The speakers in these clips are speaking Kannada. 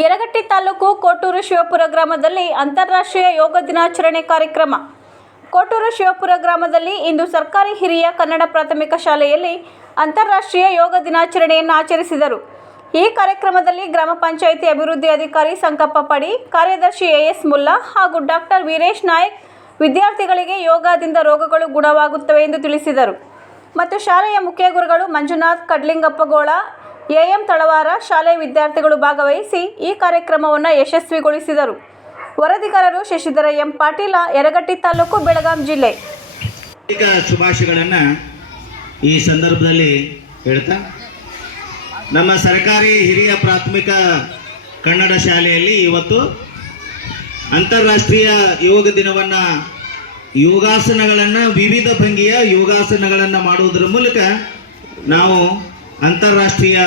ಯರಗಟ್ಟಿ ತಾಲೂಕು ಕೋಟೂರು ಶಿವಪುರ ಗ್ರಾಮದಲ್ಲಿ ಅಂತಾರಾಷ್ಟ್ರೀಯ ಯೋಗ ದಿನಾಚರಣೆ ಕಾರ್ಯಕ್ರಮ. ಕೋಟೂರು ಶಿವಪುರ ಗ್ರಾಮದಲ್ಲಿ ಇಂದು ಸರ್ಕಾರಿ ಹಿರಿಯ ಕನ್ನಡ ಪ್ರಾಥಮಿಕ ಶಾಲೆಯಲ್ಲಿ ಅಂತಾರಾಷ್ಟ್ರೀಯ ಯೋಗ ದಿನಾಚರಣೆಯನ್ನು ಆಚರಿಸಿದರು. ಈ ಕಾರ್ಯಕ್ರಮದಲ್ಲಿ ಗ್ರಾಮ ಪಂಚಾಯಿತಿ ಅಭಿವೃದ್ಧಿ ಅಧಿಕಾರಿ ಸಂಕಪ್ಪ ಪಡಿ, ಕಾರ್ಯದರ್ಶಿ ಎಸ್ ಮುಲ್ಲಾ ಹಾಗೂ ಡಾಕ್ಟರ್ ವೀರೇಶ್ ನಾಯಕ್ ವಿದ್ಯಾರ್ಥಿಗಳಿಗೆ ಯೋಗದಿಂದ ರೋಗಗಳು ಗುಣವಾಗುತ್ತವೆ ಎಂದು ತಿಳಿಸಿದರು. ಮತ್ತು ಶಾಲೆಯ ಮುಖ್ಯ ಗುರುಗಳು ಮಂಜುನಾಥ್ ಕಡ್ಲಿಂಗಪ್ಪಗೋಳ, ಎಂ ತಳವಾರ ಶಾಲೆಯ ವಿದ್ಯಾರ್ಥಿಗಳು ಭಾಗವಹಿಸಿ ಈ ಕಾರ್ಯಕ್ರಮವನ್ನು ಯಶಸ್ವಿಗೊಳಿಸಿದರು. ವರದಿಗಾರರು ಶಶಿಧರ ಎಂ ಪಾಟೀಲ, ಯರಗಟ್ಟಿ ತಾಲೂಕು, ಬೆಳಗಾಂ ಜಿಲ್ಲೆ. ಶುಭಾಶಯಗಳನ್ನು ಈ ಸಂದರ್ಭದಲ್ಲಿ ಹೇಳ್ತಾ, ನಮ್ಮ ಸರ್ಕಾರಿ ಹಿರಿಯ ಪ್ರಾಥಮಿಕ ಕನ್ನಡ ಶಾಲೆಯಲ್ಲಿ ಇವತ್ತು ಅಂತಾರಾಷ್ಟ್ರೀಯ ಯೋಗ ದಿನವನ್ನು ಯೋಗಾಸನಗಳನ್ನು ವಿವಿಧ ಭಂಗಿಯ ಯೋಗಾಸನಗಳನ್ನು ಮಾಡುವುದರ ಮೂಲಕ ನಾವು ಅಂತಾರಾಷ್ಟ್ರೀಯ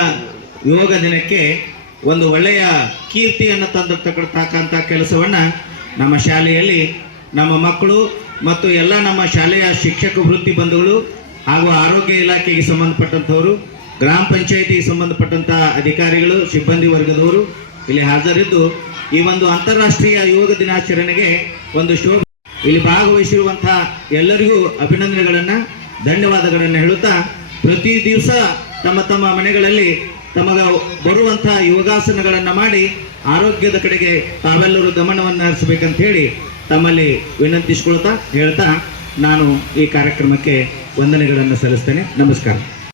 ಯೋಗ ದಿನಕ್ಕೆ ಒಂದು ಒಳ್ಳೆಯ ಕೀರ್ತಿಯನ್ನು ತಂದಿರತಕ್ಕಂಥ ಕೆಲಸವನ್ನು ನಮ್ಮ ಶಾಲೆಯಲ್ಲಿ ನಮ್ಮ ಮಕ್ಕಳು ಮತ್ತು ಎಲ್ಲ ನಮ್ಮ ಶಾಲೆಯ ಶಿಕ್ಷಕ ವೃತ್ತಿ ಬಂಧುಗಳು ಹಾಗೂ ಆರೋಗ್ಯ ಇಲಾಖೆಗೆ ಸಂಬಂಧಪಟ್ಟಂಥವರು, ಗ್ರಾಮ ಪಂಚಾಯಿತಿಗೆ ಸಂಬಂಧಪಟ್ಟಂಥ ಅಧಿಕಾರಿಗಳು, ಸಿಬ್ಬಂದಿ ವರ್ಗದವರು ಇಲ್ಲಿ ಹಾಜರಿದ್ದು ಈ ಒಂದು ಅಂತಾರಾಷ್ಟ್ರೀಯ ಯೋಗ ದಿನಾಚರಣೆಗೆ ಒಂದು ಇಲ್ಲಿ ಭಾಗವಹಿಸಿರುವಂಥ ಎಲ್ಲರಿಗೂ ಅಭಿನಂದನೆಗಳನ್ನು, ಧನ್ಯವಾದಗಳನ್ನು ಹೇಳುತ್ತಾ, ಪ್ರತಿ ದಿವಸ ತಮ್ಮ ತಮ್ಮ ಮನೆಗಳಲ್ಲಿ ತಮಗ ಬರುವಂಥ ಯೋಗಾಸನಗಳನ್ನು ಮಾಡಿ ಆರೋಗ್ಯದ ಕಡೆಗೆ ತಾವೆಲ್ಲರೂ ಗಮನವನ್ನು ಹರಿಸಬೇಕಂತ ಹೇಳಿ ತಮ್ಮಲ್ಲಿ ವಿನಂತಿಸಿಕೊಳ್ತಾ ಹೇಳ್ತಾ ನಾನು ಈ ಕಾರ್ಯಕ್ರಮಕ್ಕೆ ವಂದನೆಗಳನ್ನು ಸಲ್ಲಿಸ್ತೇನೆ. ನಮಸ್ಕಾರ.